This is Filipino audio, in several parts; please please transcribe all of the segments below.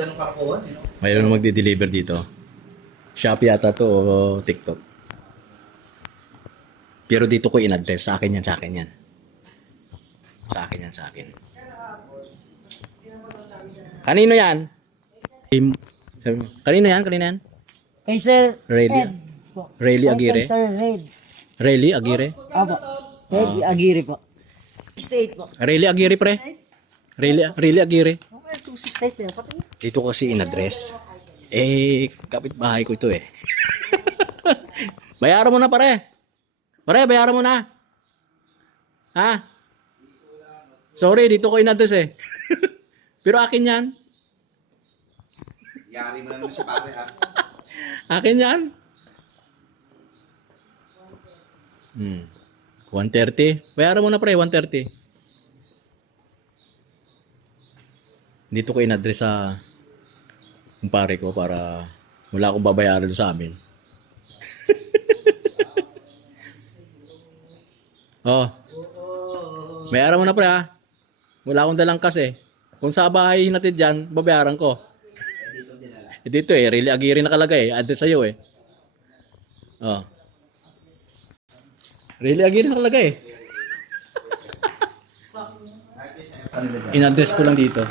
ganun karakuhan, you know? Mayroon na magdi-deliver dito. Shopee yata to o TikTok. Pero dito ko in-address. Sa akin yan, sa akin yan. Sa akin yan, sa akin. Kanino yan? Kanino yan? Kanino yan? Kay Sir Rayleigh? Ed po. Rayleigh Aguirre? Kay Sir Red. Rayleigh Aguirre? Opo. Red Aguirre po. 68 po. Rayleigh Aguirre, pre? Rayleigh Aguirre? Okay, 268 po. Pati. Dito kasi in-address. Eh, kapitbahay ko ito eh. Bayaran mo na, pare. Pare, bayaran mo na. Ha? Sorry, dito ko in-address eh. Pero akin yan. Yari mo na naman sa pare, ha? Akin yan. 130. Bayaran mo na, pre, 130. Dito ko in-address sa kumpare ko para wala akong babayaran sa amin. Oh. Bayaran mo na, pre, ha? Wala akong dalang kas eh. Kung sa bahay hinatid dyan, babayaran ko. Dito eh, Rayleigh Aguirre nakalagay eh. Address sa'yo eh. Oh. Rayleigh Aguirre nakalagay eh. In-address ko lang dito.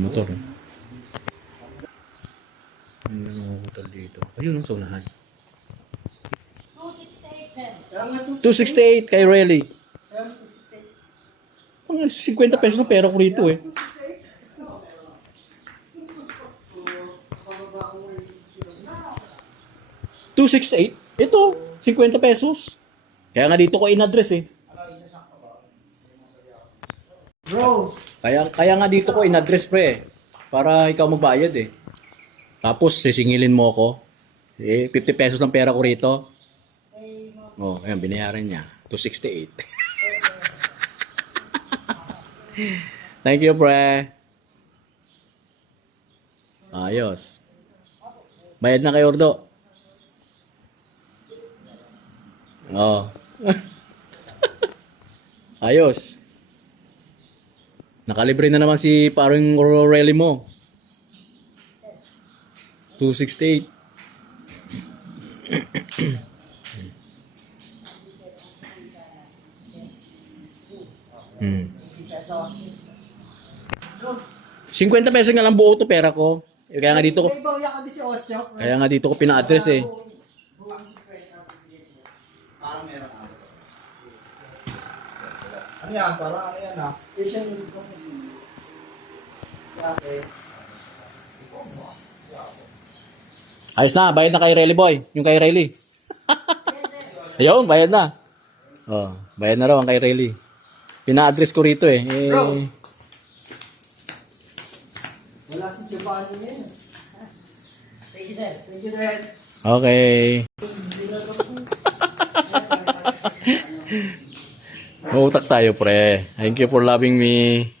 Motor. Motor dito. Ayun, sa unahan. 268 kay Rayleigh. 50 pesos na pera ko rito eh. 268? Ito, 50 pesos. Kaya nga dito ko in-address eh. Bro. Kaya nga dito ko in-address, pre. Para ikaw magbayad eh. Tapos sisingilin mo ako. Eh, 50 pesos ng pera ko rito. Oh, ayan, binayaran niya. 268. Thank you, pre. Ayos. Bayad na kay Ordo. Oh. Ayos. Nakalibre na naman si parang Rayleigh mo. 268. Hmm. 50 pesos nga lang buo to pera ko. Kaya nga dito ko pina-address eh. Parang meron ako. Ano yan? Parang ano yan, ha? Ayos na, bayad na kay Rayleigh boy. Yung kay Rayleigh. Ayun, bayad na. Oh, bayad na raw ang kay Rayleigh. Pina-address ko rito eh. Wala si Giovanni ngayon. Thank you, sir. Thank you, sir. Okay. Mautak tayo, pre. Thank you for loving me.